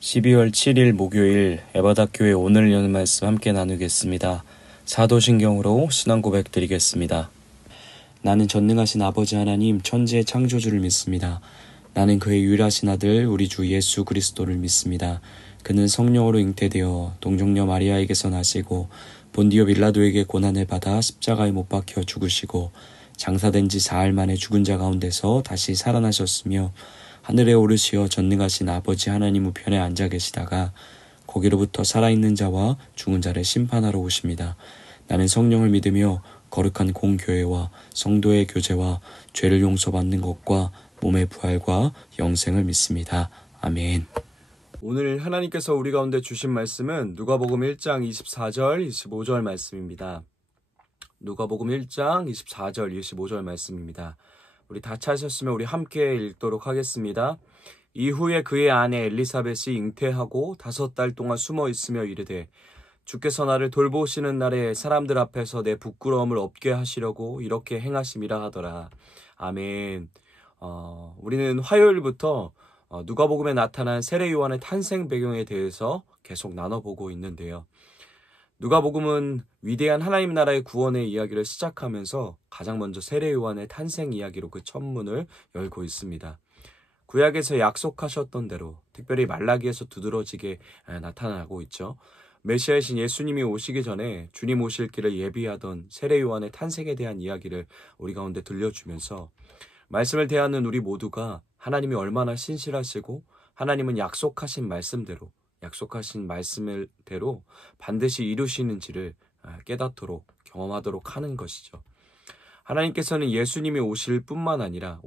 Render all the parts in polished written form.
12월 7일 목요일 에바다교회 오늘 여는 말씀 함께 나누겠습니다. 사도신경으로 신앙 고백 드리겠습니다. 나는 전능하신 아버지 하나님 천지의 창조주를 믿습니다. 나는 그의 유일하신 아들 우리 주 예수 그리스도를 믿습니다. 그는 성령으로 잉태되어 동정녀 마리아에게서 나시고 본디오 빌라도에게 고난을 받아 십자가에 못 박혀 죽으시고 장사된 지 사흘 만에 죽은 자 가운데서 다시 살아나셨으며 하늘에 오르시어 전능하신 아버지 하나님 우편에 앉아 계시다가 거기로부터 살아있는 자와 죽은 자를 심판하러 오십니다. 나는 성령을 믿으며 거룩한 공교회와 성도의 교제와 죄를 용서받는 것과 몸의 부활과 영생을 믿습니다. 아멘. 오늘 하나님께서 우리 가운데 주신 말씀은 누가복음 1장 24절 25절 말씀입니다. 누가복음 1장 24절 25절 말씀입니다. 우리 다 찾으셨으면 우리 함께 읽도록 하겠습니다. 이후에 그의 아내 엘리사벳이 잉태하고 5달 동안 숨어 있으며 이르되 주께서 나를 돌보시는 날에 사람들 앞에서 내 부끄러움을 없게 하시려고 이렇게 행하심이라 하더라. 아멘. 우리는 화요일부터 누가복음에 나타난 세례 요한의 탄생 배경에 대해서 계속 나눠보고 있는데요. 누가복음은 위대한 하나님 나라의 구원의 이야기를 시작하면서 가장 먼저 세례 요한의 탄생 이야기로 그 첫 문을 열고 있습니다. 구약에서 약속하셨던 대로 특별히 말라기에서 두드러지게 나타나고 있죠. 메시아이신 예수님이 오시기 전에 주님 오실 길을 예비하던 세례 요한의 탄생에 대한 이야기를 우리 가운데 들려주면서 말씀을 대하는 우리 모두가 하나님이 얼마나 신실하시고 하나님은 약속하신 말씀대로 약속하신 말씀대로 반드시 이루시는지를 깨닫도록 경험하도록 하는 것이죠. 하나님께서는 예수님이 오신 뿐만 아니라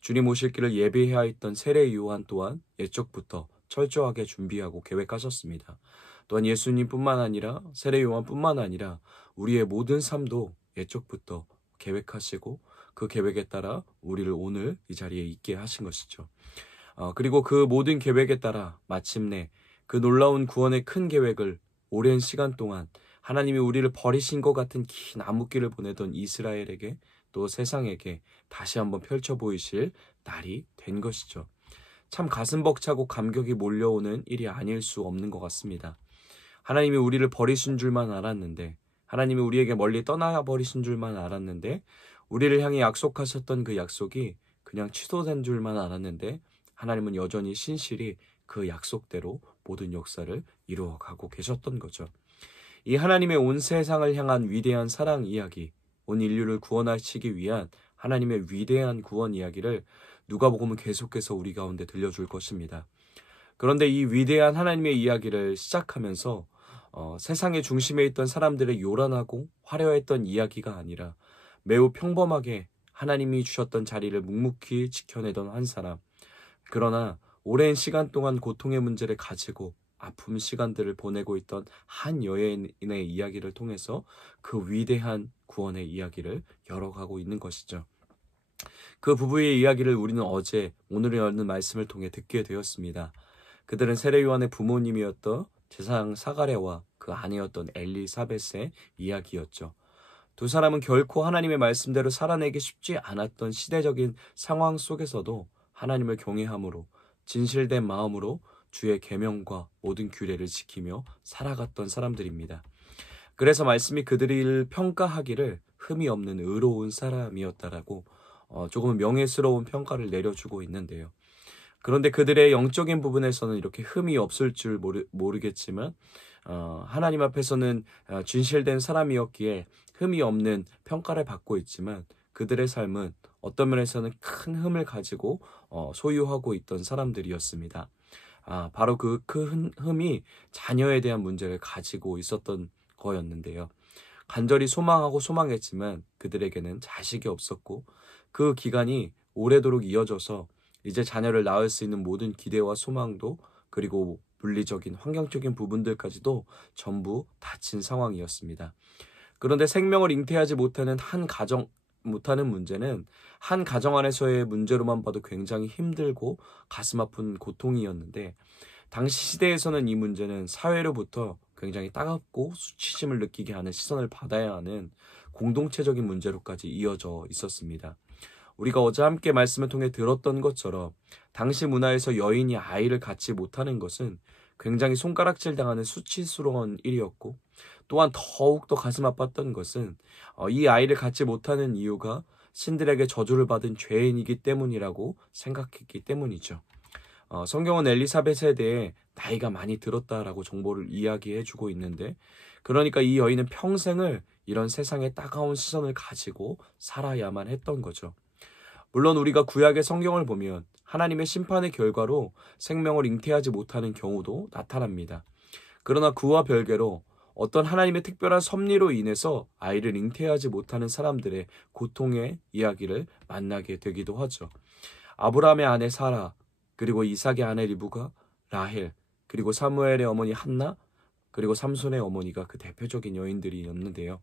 주님 오실 길을 예비해야 했던 세례 요한 또한 예적부터 철저하게 준비하고 계획하셨습니다. 또한 예수님뿐만 아니라 세례 요한뿐만 아니라 우리의 모든 삶도 예적부터 계획하시고 그 계획에 따라 우리를 오늘 이 자리에 있게 하신 것이죠. 그리고 그 모든 계획에 따라 마침내 그 놀라운 구원의 큰 계획을 오랜 시간 동안 하나님이 우리를 버리신 것 같은 긴 암흑기를 보내던 이스라엘에게 또 세상에게 다시 한번 펼쳐 보이실 날이 된 것이죠. 참 가슴 벅차고 감격이 몰려오는 일이 아닐 수 없는 것 같습니다. 하나님이 우리를 버리신 줄만 알았는데 하나님이 우리에게 멀리 떠나버리신 줄만 알았는데 우리를 향해 약속하셨던 그 약속이 그냥 취소된 줄만 알았는데 하나님은 여전히 신실히 그 약속대로 모든 역사를 이루어가고 계셨던 거죠. 이 하나님의 온 세상을 향한 위대한 사랑 이야기, 온 인류를 구원하시기 위한 하나님의 위대한 구원 이야기를 누가복음은 계속해서 우리 가운데 들려줄 것입니다. 그런데 이 위대한 하나님의 이야기를 시작하면서 세상의 중심에 있던 사람들의 요란하고 화려했던 이야기가 아니라 매우 평범하게 하나님이 주셨던 자리를 묵묵히 지켜내던 한 사람, 그러나 오랜 시간 동안 고통의 문제를 가지고 아픔 시간들을 보내고 있던 한 여인의 이야기를 통해서 그 위대한 구원의 이야기를 열어가고 있는 것이죠. 그 부부의 이야기를 우리는 어제 오늘을 여는 말씀을 통해 듣게 되었습니다. 그들은 세례 요한의 부모님이었던 제사장 사가랴와 그 아내였던 엘리사벳의 이야기였죠. 두 사람은 결코 하나님의 말씀대로 살아내기 쉽지 않았던 시대적인 상황 속에서도 하나님을 경외함으로 진실된 마음으로 주의 계명과 모든 규례를 지키며 살아갔던 사람들입니다. 그래서 말씀이 그들을 평가하기를 흠이 없는 의로운 사람이었다라고 조금 명예스러운 평가를 내려주고 있는데요. 그런데 그들의 영적인 부분에서는 이렇게 흠이 없을 줄 모르겠지만 하나님 앞에서는 진실된 사람이었기에 흠이 없는 평가를 받고 있지만 그들의 삶은 어떤 면에서는 큰 흠을 가지고 소유하고 있던 사람들이었습니다. 바로 그 흠이 자녀에 대한 문제를 가지고 있었던 거였는데요. 간절히 소망하고 소망했지만 그들에게는 자식이 없었고 그 기간이 오래도록 이어져서 이제 자녀를 낳을 수 있는 모든 기대와 소망도 그리고 물리적인 환경적인 부분들까지도 전부 닫힌 상황이었습니다. 그런데 생명을 잉태하지 못하는 문제는 한 가정 안에서의 문제로만 봐도 굉장히 힘들고 가슴 아픈 고통이었는데 당시 시대에서는 이 문제는 사회로부터 굉장히 따갑고 수치심을 느끼게 하는 시선을 받아야 하는 공동체적인 문제로까지 이어져 있었습니다. 우리가 어제 함께 말씀을 통해 들었던 것처럼 당시 문화에서 여인이 아이를 갖지 못하는 것은 굉장히 손가락질 당하는 수치스러운 일이었고, 또한 더욱더 가슴 아팠던 것은 이 아이를 갖지 못하는 이유가 신들에게 저주를 받은 죄인이기 때문이라고 생각했기 때문이죠. 성경은 엘리사벳에 대해 나이가 많이 들었다라고 정보를 이야기해주고 있는데, 그러니까 이 여인은 평생을 이런 세상의 따가운 시선을 가지고 살아야만 했던 거죠. 물론 우리가 구약의 성경을 보면 하나님의 심판의 결과로 생명을 잉태하지 못하는 경우도 나타납니다. 그러나 그와 별개로 어떤 하나님의 특별한 섭리로 인해서 아이를 잉태하지 못하는 사람들의 고통의 이야기를 만나게 되기도 하죠. 아브라함의 아내 사라, 그리고 이삭의 아내 리브가, 라헬, 그리고 사무엘의 어머니 한나, 그리고 삼손의 어머니가 그 대표적인 여인들이었는데요.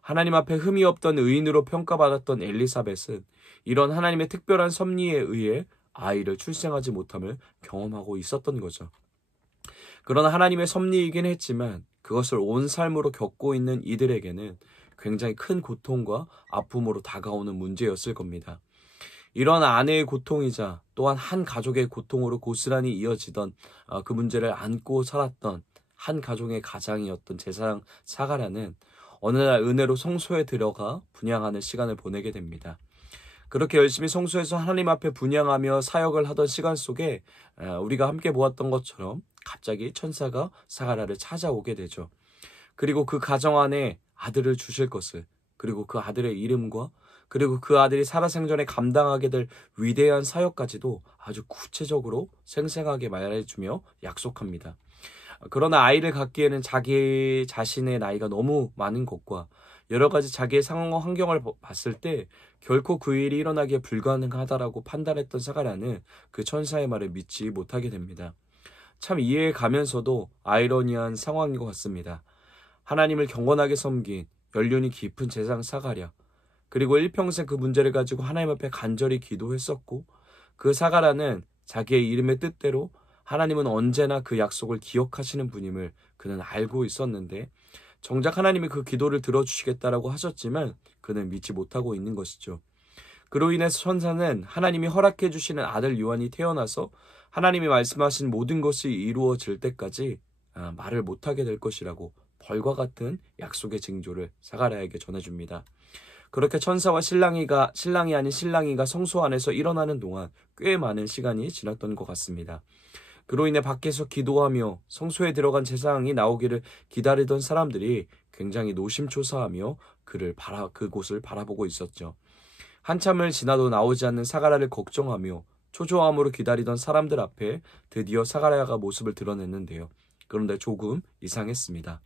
하나님 앞에 흠이 없던 의인으로 평가받았던 엘리사벳은 이런 하나님의 특별한 섭리에 의해 아이를 출생하지 못함을 경험하고 있었던 거죠. 그러나 하나님의 섭리이긴 했지만 그것을 온 삶으로 겪고 있는 이들에게는 굉장히 큰 고통과 아픔으로 다가오는 문제였을 겁니다. 이런 아내의 고통이자 또한 한 가족의 고통으로 고스란히 이어지던 그 문제를 안고 살았던 한 가족의 가장이었던 제사장 사가랴는 어느 날 은혜로 성소에 들어가 분향하는 시간을 보내게 됩니다. 그렇게 열심히 성소에서 하나님 앞에 분향하며 사역을 하던 시간 속에 우리가 함께 보았던 것처럼 갑자기 천사가 사가랴를 찾아오게 되죠. 그리고 그 가정 안에 아들을 주실 것을, 그리고 그 아들의 이름과 그리고 그 아들이 살아생전에 감당하게 될 위대한 사역까지도 아주 구체적으로 생생하게 말해주며 약속합니다. 그러나 아이를 갖기에는 자기 자신의 나이가 너무 많은 것과 여러 가지 자기의 상황과 환경을 봤을 때 결코 그 일이 일어나기에 불가능하다라고 판단했던 사가랴는 그 천사의 말을 믿지 못하게 됩니다. 참 이해해 가면서도 아이러니한 상황인 것 같습니다. 하나님을 경건하게 섬긴 연륜이 깊은 제사장 사가랴, 그리고 일평생 그 문제를 가지고 하나님 앞에 간절히 기도했었고, 그 사가랴는 자기의 이름의 뜻대로 하나님은 언제나 그 약속을 기억하시는 분임을 그는 알고 있었는데, 정작 하나님이 그 기도를 들어주시겠다라고 하셨지만 그는 믿지 못하고 있는 것이죠. 그로 인해서 천사는 하나님이 허락해 주시는 아들 요한이 태어나서 하나님이 말씀하신 모든 것이 이루어질 때까지 말을 못하게 될 것이라고 벌과 같은 약속의 징조를 사가랴에게 전해줍니다. 그렇게 천사와 신랑이 아닌 신랑이가 성소 안에서 일어나는 동안 꽤 많은 시간이 지났던 것 같습니다. 그로 인해 밖에서 기도하며 성소에 들어간 제사장이 나오기를 기다리던 사람들이 굉장히 노심초사하며 그곳을 바라보고 있었죠. 한참을 지나도 나오지 않는 사가랴를 걱정하며 초조함으로 기다리던 사람들 앞에 드디어 사가랴가 모습을 드러냈는데요. 그런데 조금 이상했습니다.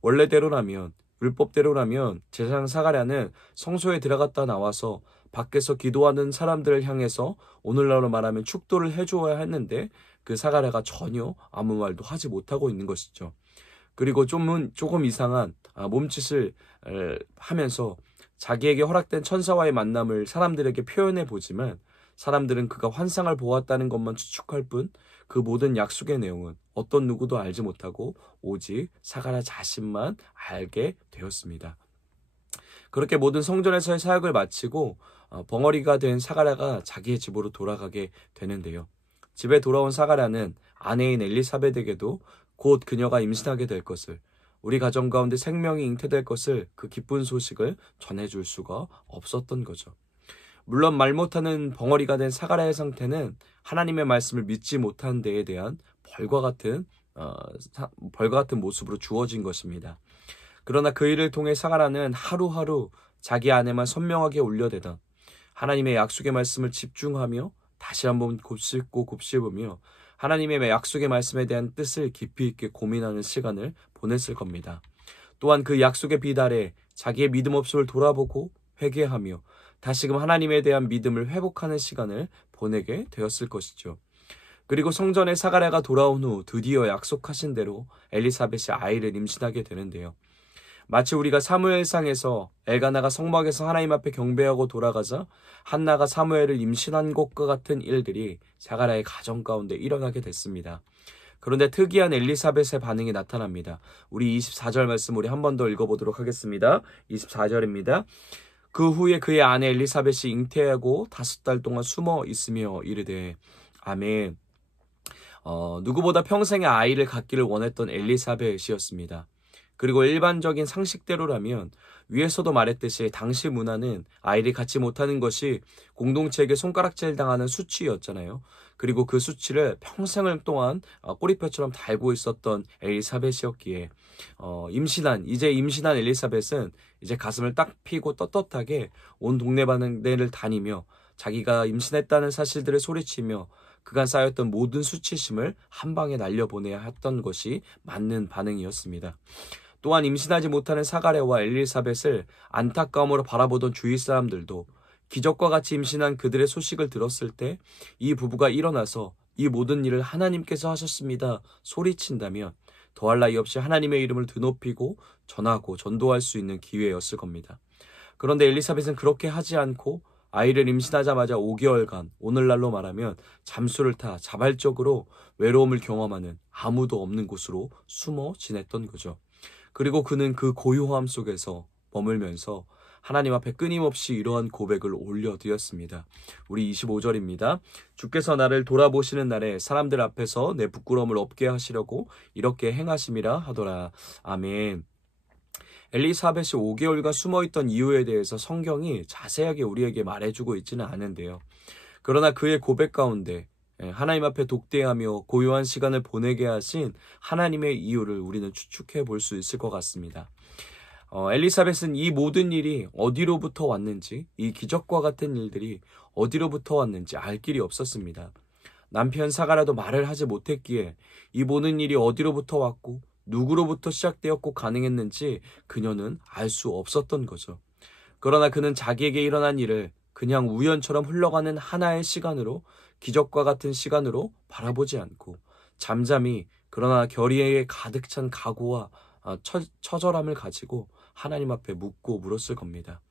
원래대로라면, 율법대로라면 제사장 사가랴는 성소에 들어갔다 나와서 밖에서 기도하는 사람들을 향해서 오늘날로 말하면 축도를 해줘야 했는데 그 사가랴가 전혀 아무 말도 하지 못하고 있는 것이죠. 그리고 조금 이상한 몸짓을 하면서 자기에게 허락된 천사와의 만남을 사람들에게 표현해 보지만 사람들은 그가 환상을 보았다는 것만 추측할 뿐 그 모든 약속의 내용은 어떤 누구도 알지 못하고 오직 사가랴 자신만 알게 되었습니다. 그렇게 모든 성전에서의 사역을 마치고 벙어리가 된 사가랴가 자기의 집으로 돌아가게 되는데요. 집에 돌아온 사가랴는 아내인 엘리사벳에게도 곧 그녀가 임신하게 될 것을, 우리 가정 가운데 생명이 잉태될 것을, 그 기쁜 소식을 전해줄 수가 없었던 거죠. 물론 말 못하는 벙어리가 된 사가랴의 상태는 하나님의 말씀을 믿지 못한 데에 대한 벌과 같은 모습으로 주어진 것입니다. 그러나 그 일을 통해 사가랴는 하루하루 자기 안에만 선명하게 울려대던 하나님의 약속의 말씀을 집중하며 다시 한번 곱씹으며 하나님의 약속의 말씀에 대한 뜻을 깊이 있게 고민하는 시간을 보냈을 겁니다. 또한 그 약속의 비달에 자기의 믿음 없음을 돌아보고 회개하며 다시금 하나님에 대한 믿음을 회복하는 시간을 보내게 되었을 것이죠. 그리고 성전에 사가랴가 돌아온 후 드디어 약속하신 대로 엘리사벳이 아이를 임신하게 되는데요. 마치 우리가 사무엘상에서 엘가나가 성막에서 하나님 앞에 경배하고 돌아가자 한나가 사무엘을 임신한 것과 같은 일들이 사가랴의 가정 가운데 일어나게 됐습니다. 그런데 특이한 엘리사벳의 반응이 나타납니다. 우리 24절 말씀 우리 한 번 더 읽어보도록 하겠습니다. 24절입니다. 그 후에 그의 아내 엘리사벳이 잉태하고 5달 동안 숨어 있으며 이르되 아멘. 누구보다 평생에 아이를 갖기를 원했던 엘리사벳이었습니다. 그리고 일반적인 상식대로라면 위에서도 말했듯이 당시 문화는 아이를 갖지 못하는 것이 공동체에게 손가락질 당하는 수치였잖아요. 그리고 그 수치를 평생을 동안 꼬리표처럼 달고 있었던 엘리사벳이었기에 이제 임신한 엘리사벳은 이제 가슴을 딱 펴고 떳떳하게 온 동네방네를 다니며 자기가 임신했다는 사실들을 소리치며 그간 쌓였던 모든 수치심을 한 방에 날려보내야 했던 것이 맞는 반응이었습니다. 또한 임신하지 못하는 사가랴와 엘리사벳을 안타까움으로 바라보던 주위 사람들도 기적과 같이 임신한 그들의 소식을 들었을 때 이 부부가 일어나서 이 모든 일을 하나님께서 하셨습니다 소리친다면 더할 나위 없이 하나님의 이름을 드높이고 전하고 전도할 수 있는 기회였을 겁니다. 그런데 엘리사벳은 그렇게 하지 않고 아이를 임신하자마자 5개월간 오늘날로 말하면 잠수를 타 자발적으로 외로움을 경험하는 아무도 없는 곳으로 숨어 지냈던 거죠. 그리고 그는 그 고요함 속에서 머물면서 하나님 앞에 끊임없이 이러한 고백을 올려드렸습니다. 우리 25절입니다. 주께서 나를 돌아보시는 날에 사람들 앞에서 내 부끄러움을 없게 하시려고 이렇게 행하심이라 하더라. 아멘. 엘리사벳이 5개월간 숨어있던 이유에 대해서 성경이 자세하게 우리에게 말해주고 있지는 않은데요. 그러나 그의 고백 가운데 하나님 앞에 독대하며 고요한 시간을 보내게 하신 하나님의 이유를 우리는 추측해 볼 수 있을 것 같습니다. 엘리사벳은 이 모든 일이 어디로부터 왔는지, 이 기적과 같은 일들이 어디로부터 왔는지 알 길이 없었습니다. 남편 사가랴도 말을 하지 못했기에 이 모든 일이 어디로부터 왔고 누구로부터 시작되었고 가능했는지 그녀는 알 수 없었던 거죠. 그러나 그는 자기에게 일어난 일을 그냥 우연처럼 흘러가는 하나의 시간으로, 기적과 같은 시간으로 바라보지 않고 잠잠히 그러나 결의에 가득 찬 각오와 처절함을 가지고 하나님 앞에 묻고 물었을 겁니다.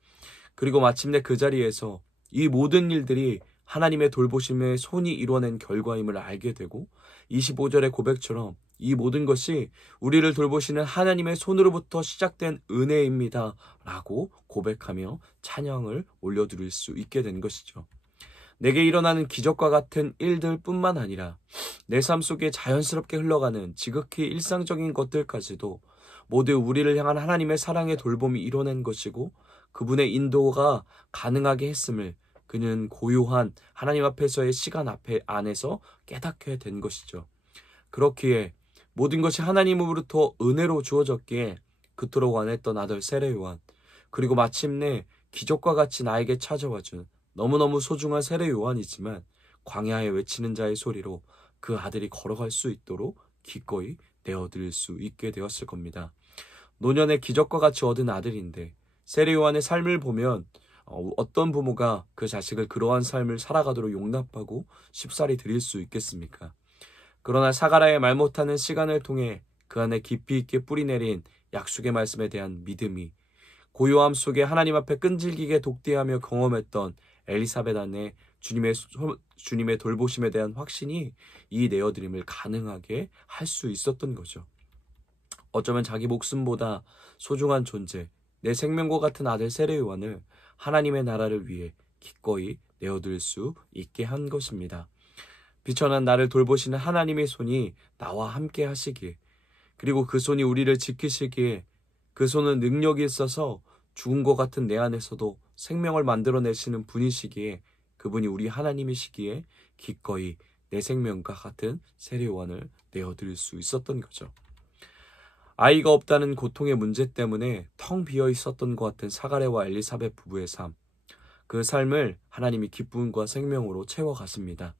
그리고 마침내 그 자리에서 이 모든 일들이 하나님의 돌보심의 손이 이뤄낸 결과임을 알게 되고 25절의 고백처럼 이 모든 것이 우리를 돌보시는 하나님의 손으로부터 시작된 은혜입니다 라고 고백하며 찬양을 올려드릴 수 있게 된 것이죠. 내게 일어나는 기적과 같은 일들 뿐만 아니라 내 삶 속에 자연스럽게 흘러가는 지극히 일상적인 것들까지도 모두 우리를 향한 하나님의 사랑의 돌봄이 이뤄낸 것이고 그분의 인도가 가능하게 했음을 그는 고요한 하나님 앞에서의 시간 안에서 깨닫게 된 것이죠. 그렇기에 모든 것이 하나님으로부터 은혜로 주어졌기에 그토록 원했던 아들 세례 요한, 그리고 마침내 기적과 같이 나에게 찾아와준 너무너무 소중한 세례 요한이지만 광야에 외치는 자의 소리로 그 아들이 걸어갈 수 있도록 기꺼이 내어드릴 수 있게 되었을 겁니다. 노년의 기적과 같이 얻은 아들인데 세례 요한의 삶을 보면 어떤 부모가 그 자식을 그러한 삶을 살아가도록 용납하고 쉽사리 드릴 수 있겠습니까? 그러나 사가랴의 말 못하는 시간을 통해 그 안에 깊이 있게 뿌리내린 약속의 말씀에 대한 믿음이 고요함 속에 하나님 앞에 끈질기게 독대하며 경험했던 엘리사벳 안에 주님의 돌보심에 대한 확신이 이 내어드림을 가능하게 할 수 있었던 거죠. 어쩌면 자기 목숨보다 소중한 존재, 내 생명과 같은 아들 세례 요한을 하나님의 나라를 위해 기꺼이 내어드릴 수 있게 한 것입니다. 비천한 나를 돌보시는 하나님의 손이 나와 함께 하시기에, 그리고 그 손이 우리를 지키시기에, 그 손은 능력이 있어서 죽은 것 같은 내 안에서도 생명을 만들어내시는 분이시기에, 그분이 우리 하나님이시기에 기꺼이 내 생명과 같은 세례 요한을 내어드릴 수 있었던 거죠. 아이가 없다는 고통의 문제 때문에 텅 비어 있었던 것 같은 사가랴와 엘리사벳 부부의 삶, 그 삶을 하나님이 기쁨과 생명으로 채워가십니다.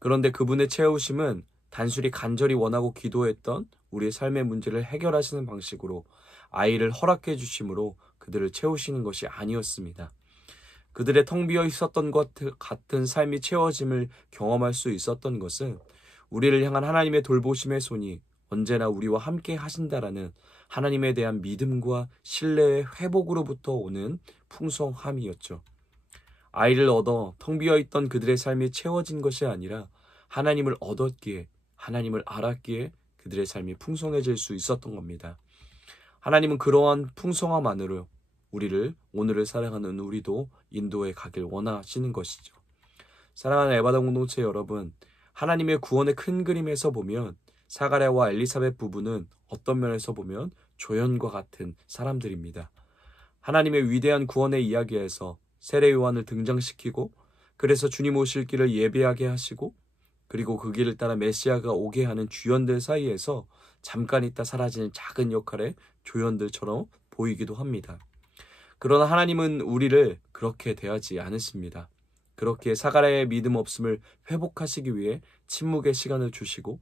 그런데 그분의 채우심은 단순히 간절히 원하고 기도했던 우리의 삶의 문제를 해결하시는 방식으로 아이를 허락해 주심으로 그들을 채우시는 것이 아니었습니다. 그들의 텅 비어 있었던 것 같은 삶이 채워짐을 경험할 수 있었던 것은 우리를 향한 하나님의 돌보심의 손이 언제나 우리와 함께 하신다라는 하나님에 대한 믿음과 신뢰의 회복으로부터 오는 풍성함이었죠. 아이를 얻어 텅 비어있던 그들의 삶이 채워진 것이 아니라 하나님을 얻었기에, 하나님을 알았기에 그들의 삶이 풍성해질 수 있었던 겁니다. 하나님은 그러한 풍성함 안으로 우리를, 오늘을 사랑하는 우리도 인도에 가길 원하시는 것이죠. 사랑하는 에바다 공동체 여러분, 하나님의 구원의 큰 그림에서 보면 사가랴와 엘리사벳 부부는 어떤 면에서 보면 조연과 같은 사람들입니다. 하나님의 위대한 구원의 이야기에서 세례 요한을 등장시키고, 그래서 주님 오실 길을 예배하게 하시고, 그리고 그 길을 따라 메시아가 오게 하는 주연들 사이에서 잠깐 있다 사라지는 작은 역할의 조연들처럼 보이기도 합니다. 그러나 하나님은 우리를 그렇게 대하지 않으십니다. 그렇게 사가랴의 믿음 없음을 회복하시기 위해 침묵의 시간을 주시고,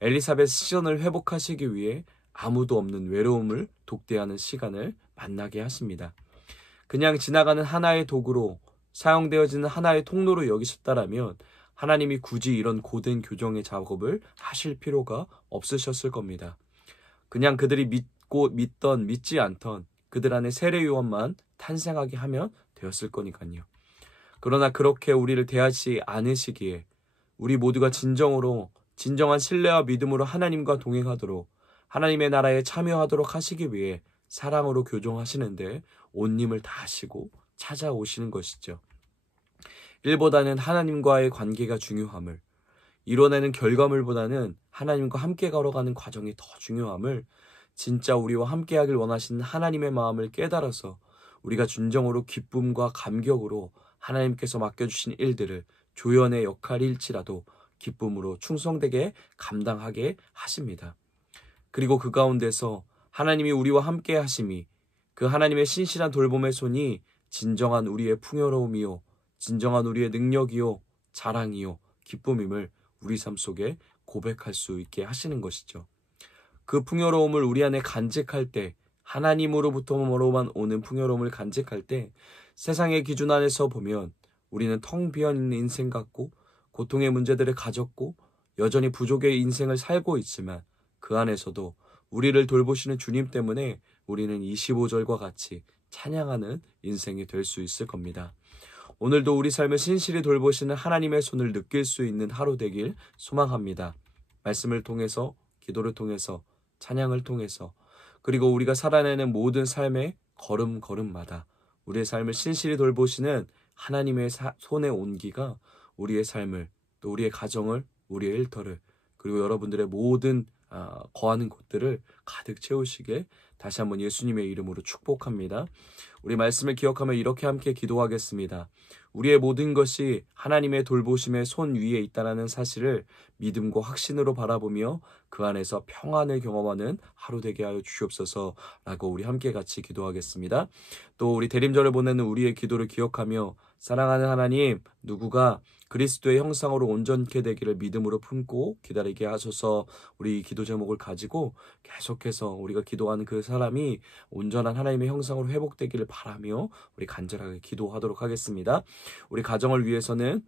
엘리사벳 시선을 회복하시기 위해 아무도 없는 외로움을 독대하는 시간을 만나게 하십니다. 그냥 지나가는 하나의 도구로, 사용되어지는 하나의 통로로 여기셨다라면 하나님이 굳이 이런 고된 교정의 작업을 하실 필요가 없으셨을 겁니다. 그냥 그들이 믿던 믿지 않던 그들 안에 세례 요한만 탄생하게 하면 되었을 거니까요. 그러나 그렇게 우리를 대하지 않으시기에 우리 모두가 진정한 신뢰와 믿음으로 하나님과 동행하도록, 하나님의 나라에 참여하도록 하시기 위해 사랑으로 교정하시는데 온 힘을 다하시고 찾아오시는 것이죠. 일보다는 하나님과의 관계가 중요함을, 이뤄내는 결과물보다는 하나님과 함께 걸어가는 과정이 더 중요함을, 진짜 우리와 함께하길 원하시는 하나님의 마음을 깨달아서 우리가 진정으로 기쁨과 감격으로 하나님께서 맡겨주신 일들을 조연의 역할일지라도 기쁨으로 충성되게 감당하게 하십니다. 그리고 그 가운데서 하나님이 우리와 함께 하심이, 그 하나님의 신실한 돌봄의 손이 진정한 우리의 풍요로움이요, 진정한 우리의 능력이요, 자랑이요, 기쁨임을 우리 삶 속에 고백할 수 있게 하시는 것이죠. 그 풍요로움을 우리 안에 간직할 때, 하나님으로부터만 오는 풍요로움을 간직할 때 세상의 기준 안에서 보면 우리는 텅 비어있는 인생 같고 고통의 문제들을 가졌고 여전히 부족의 인생을 살고 있지만, 그 안에서도 우리를 돌보시는 주님 때문에 우리는 25절과 같이 찬양하는 인생이 될 수 있을 겁니다. 오늘도 우리 삶을 신실히 돌보시는 하나님의 손을 느낄 수 있는 하루 되길 소망합니다. 말씀을 통해서, 기도를 통해서, 찬양을 통해서, 그리고 우리가 살아내는 모든 삶의 걸음걸음마다 우리의 삶을 신실히 돌보시는 하나님의 손의 온기가 우리의 삶을, 또 우리의 가정을, 우리의 일터를, 그리고 여러분들의 모든 거하는 곳들을 가득 채우시게 다시 한번 예수님의 이름으로 축복합니다. 우리 말씀을 기억하며 이렇게 함께 기도하겠습니다. 우리의 모든 것이 하나님의 돌보심의 손 위에 있다는 사실을 믿음과 확신으로 바라보며 그 안에서 평안을 경험하는 하루 되게 하여 주시옵소서라고 우리 함께 같이 기도하겠습니다. 또 우리 대림절을 보내는 우리의 기도를 기억하며, 사랑하는 하나님, 누구가 그리스도의 형상으로 온전케 되기를 믿음으로 품고 기다리게 하소서. 우리 기도 제목을 가지고 계속해서 우리가 기도하는 그 사람이 온전한 하나님의 형상으로 회복되기를 바라며 우리 간절하게 기도하도록 하겠습니다. 우리 가정을 위해서는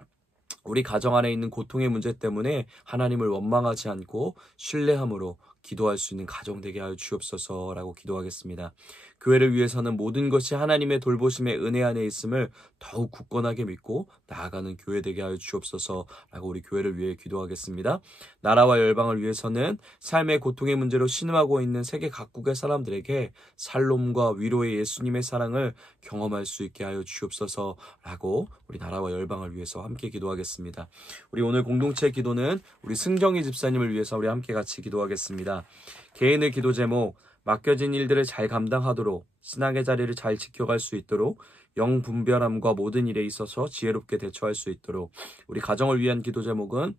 우리 가정 안에 있는 고통의 문제 때문에 하나님을 원망하지 않고 신뢰함으로 기도할 수 있는 가정 되게 하여 주옵소서라고 기도하겠습니다. 교회를 위해서는 모든 것이 하나님의 돌보심의 은혜 안에 있음을 더욱 굳건하게 믿고 나아가는 교회 되게 하여 주옵소서라고 우리 교회를 위해 기도하겠습니다. 나라와 열방을 위해서는 삶의 고통의 문제로 신음하고 있는 세계 각국의 사람들에게 살롬과 위로의 예수님의 사랑을 경험할 수 있게 하여 주옵소서라고 우리 나라와 열방을 위해서 함께 기도하겠습니다. 우리 오늘 공동체 기도는 우리 승정희 집사님을 위해서 우리 함께 같이 기도하겠습니다. 개인의 기도 제목, 맡겨진 일들을 잘 감당하도록, 신앙의 자리를 잘 지켜갈 수 있도록, 영분별함과 모든 일에 있어서 지혜롭게 대처할 수 있도록. 우리 가정을 위한 기도 제목은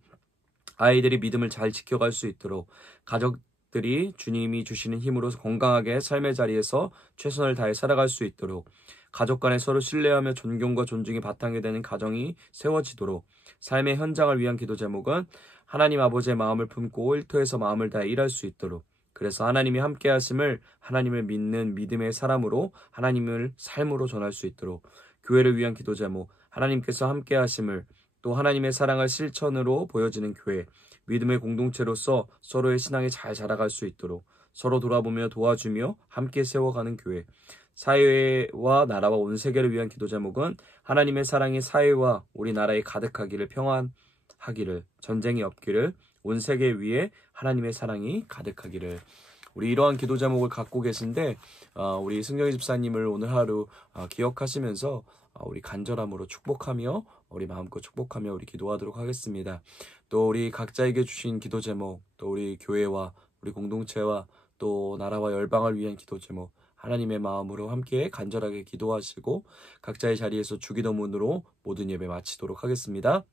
아이들이 믿음을 잘 지켜갈 수 있도록, 가족들이 주님이 주시는 힘으로 건강하게 삶의 자리에서 최선을 다해 살아갈 수 있도록, 가족 간에 서로 신뢰하며 존경과 존중이 바탕이 되는 가정이 세워지도록. 삶의 현장을 위한 기도 제목은 하나님 아버지의 마음을 품고 일터에서 마음을 다해 일할 수 있도록, 그래서 하나님이 함께 하심을 하나님을 믿는 믿음의 사람으로 하나님을 삶으로 전할 수 있도록. 교회를 위한 기도 제목, 하나님께서 함께 하심을, 또 하나님의 사랑을 실천으로 보여지는 교회, 믿음의 공동체로서 서로의 신앙이 잘 자라갈 수 있도록 서로 돌아보며 도와주며 함께 세워가는 교회. 사회와 나라와 온 세계를 위한 기도 제목은 하나님의 사랑이 사회와 우리나라에 가득하기를, 평안하기를, 전쟁이 없기를, 온 세계 위에 하나님의 사랑이 가득하기를. 우리 이러한 기도 제목을 갖고 계신데 우리 승경이 집사님을 오늘 하루 기억하시면서 우리 간절함으로 축복하며 우리 마음껏 축복하며 우리 기도하도록 하겠습니다. 또 우리 각자에게 주신 기도 제목, 또 우리 교회와 우리 공동체와 또 나라와 열방을 위한 기도 제목, 하나님의 마음으로 함께 간절하게 기도하시고 각자의 자리에서 주기도문으로 모든 예배 마치도록 하겠습니다.